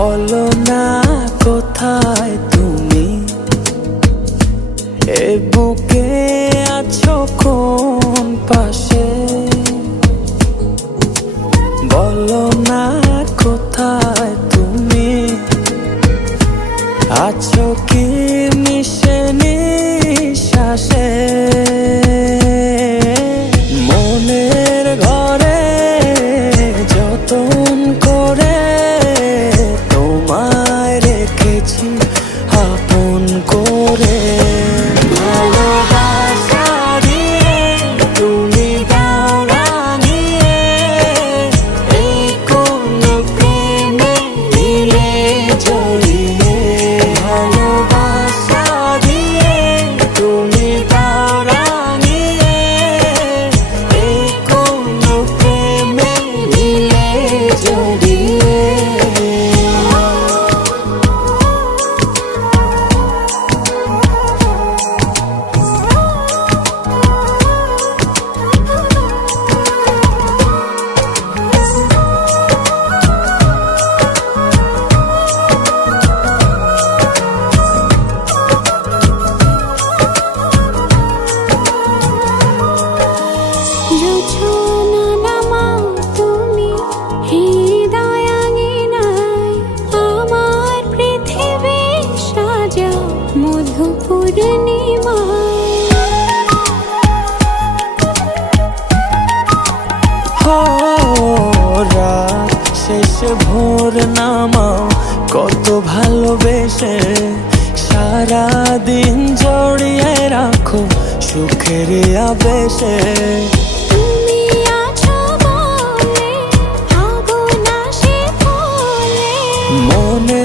বলো না কোথায় তুমি, এ বুকে আছো কোন পাশে। বলো না কোথায় তুমি, আছো কি মিশে নিঃশ্বাসে। মনের ঘরে যতন করে তোমায় রেখেছি আপন করে। ভালোবাসা দিয়ে তুমি দাও রাঙিয়ে, এই কোন প্রেমে দিলে জড়িয়ে। ভালোবাসা দিয়ে তুমি দাও রাঙিয়ে, এই কোন প্রেমে দিলে জড়িয়ে। রাত শেষে ভোর নামাও কত ভালোবেসে, সারাদিন জড়িয়ে রাখো সুখের আবেশে। তুমি আছো বলে আগুন আসে বলে, মনে